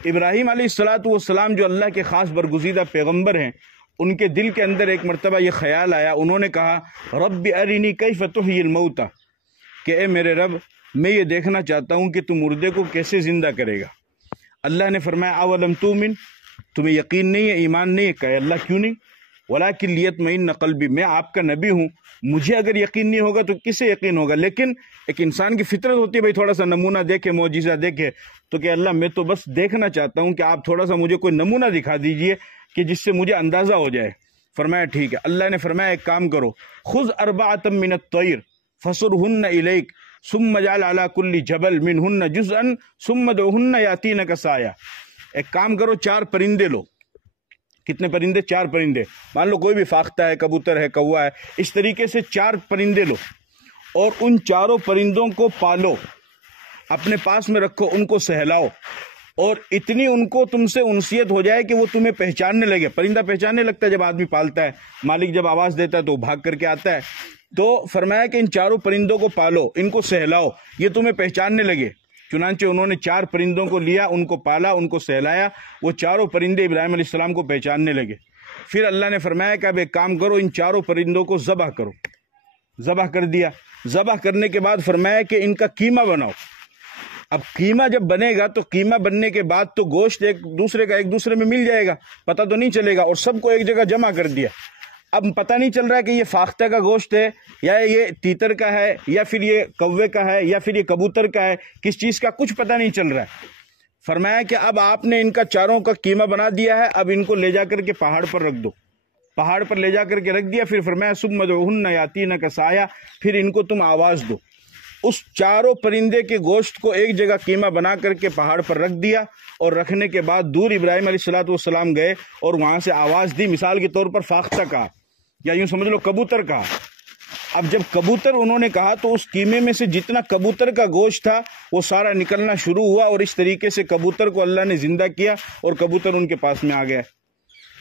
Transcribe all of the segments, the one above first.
ابراہیم علیہ السلام جو اللہ کے خاص برگزیدہ پیغمبر ہیں، ان کے دل کے اندر ایک مرتبہ یہ خیال آیا، انہوں نے کہا رب ارنی کیف تحیی الموتى، کہ اے میرے رب میں یہ دیکھنا چاہتا ہوں کہ تو مردے کو کیسے زندہ کرے گا۔ اللہ نے فرمایا اولم تؤمن، تمہیں یقین نہیں ہے، ایمان نہیں ہے؟ کہ اللہ کیوں نہیں؟ ولکن لیطمئن قلبی، میں آپ کا نبی ہوں، مجھے اگر یقین نہیں ہوگا تو کسے یقین ہوگا؟ لیکن ایک انسان کی فطرت ہوتی ہے بھائی تھوڑا سا نمونہ دیکھے، معجزہ دیکھے، تو کہ اللہ میں تو بس دیکھنا چاہتا ہوں کہ آپ تھوڑا سا مجھے کوئی نمونہ دکھا دیجئے کہ جس سے مجھے اندازہ ہو جائے۔ فرمایا ٹھیک ہے۔ اللہ نے فرمایا ایک کام کرو، خذ اربعۃ من الطیر فصرہن الیک ثم اجعل علی کل جبل منہن جزءا ثم ادعہن یاتینک سعیا۔ ایک کام کرو، 4 پرندے لو۔ کتنے پرندے؟ 4 پرندے۔ مان لو کوئی بھی فاختہ ہے، کبوتر ہے، کوا ہے، اس طریقے سے 4 پرندے لو اور ان 4 پرندوں کو پالو، اپنے پاس میں رکھو، ان کو سہلاؤ، اور اتنی ان کو تم سے انسیت ہو جائے کہ وہ تمہیں پہچاننے لگے۔ پرندہ پہچاننے لگتا ہے جب آدمی پالتا ہے، مالک جب آواز دیتا ہے تو وہ بھاگ کر کے آتا ہے۔ تو فرمایا کہ ان 4 پرندوں کو پالو، ان کو سہلاؤ، یہ تمہیں پہچاننے لگے۔ چنانچہ انہوں نے 4 پرندوں کو لیا، ان کو پالا، ان کو سہلایا، وہ 4 پرندے ابراہیم علیہ السلام کو پہچاننے لگے۔ پھر اللہ نے فرمایا کہ اب ایک کام کرو، ان 4 پرندوں کو ذبح کرو۔ ذبح کر دیا۔ ذبح کرنے کے بعد فرمایا کہ ان کا قیمہ بناؤ۔ اب قیمہ جب بنے گا تو قیمہ بننے کے بعد تو گوشت ایک دوسرے میں مل جائے گا، پتہ تو نہیں چلے گا، اور سب کو ایک جگہ جمع کر دیا۔ اب پتہ نہیں چل رہا ہے کہ یہ فاختہ کا گوشت ہے یا یہ تیتر کا ہے یا پھر یہ کوے کا ہے یا پھر یہ کبوتر کا ہے، کس چیز کا کچھ پتہ نہیں چل رہا ہے۔ فرمایا کہ اب آپ نے ان کا 4 کا قیمہ بنا دیا ہے، اب ان کو لے جا کر کے پہاڑ پر رکھ دو۔ پہاڑ پر لے جا کر کے رکھ دیا۔ پھر فرمایا ثم ادعوہن یاتینک سعیا، پھر ان کو تم آواز دو۔ اس 4 پرندے کے گوشت کو ایک جگہ قیمہ بنا کر کے پہاڑ پر رکھ دیا، اور رکھنے کے بعد دور ابراہیم علیہ السلام گئے اور وہاں سے آواز دی، مثال کے طور پر فاختہ کہا یا یوں سمجھ لو کبوتر کہا۔ اب جب کبوتر انہوں نے کہا تو اس قیمے میں سے جتنا کبوتر کا گوشت تھا وہ سارا نکلنا شروع ہوا، اور اس طریقے سے کبوتر کو اللہ نے زندہ کیا اور کبوتر ان کے پاس میں آ گیا۔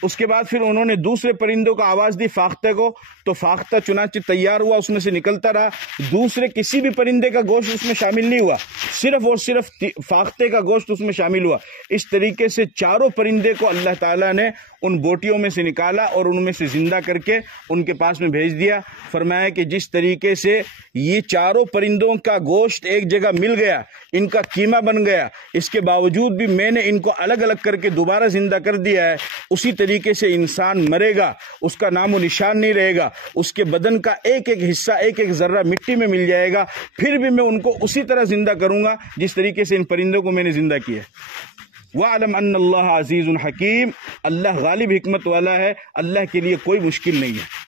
اس کے بعد پھر انہوں نے دوسرے پرندوں کو آواز دی فاختہ کو، تو فاختہ چنانچہ تیار ہوا، اس میں سے نکلتا رہا، دوسرے کسی بھی پرندے کا گوشت اس میں شامل نہیں ہوا، صرف اور صرف فاختے کا گوشت اس میں شامل ہوا۔ اس طریقے سے 4 پرندے کو اللہ تعالیٰ نے ان بوٹیوں میں سے نکالا اور ان میں سے زندہ کر کے ان کے پاس میں بھیج دیا۔ فرمایا کہ جس طریقے سے یہ 4 پرندوں کا گوشت ایک جگہ مل گیا، ان کا قیمہ بن گیا، اس کے باوجود بھی میں نے ان کو الگ الگ کر کے دوبارہ زندہ کر دیا ہے، اسی طریقے سے انسان مرے گا، اس کا نام و نشان نہیں رہے گا، اس کے بدن کا ایک ایک حصہ، ایک ایک ذرہ مٹی میں مل جائے گا، پھر بھی میں ان کو اسی طرح زندہ کروں گا جس طریقے سے ان پرندوں کو میں نے زندہ کیا۔ وَاعْلَمْ أَنَّ اللَّهَ عَزِيزٌ حَكِيمٌ، اللہ غالب حکمت والا ہے، اللہ کے لیے کوئی مشکل نہیں ہے۔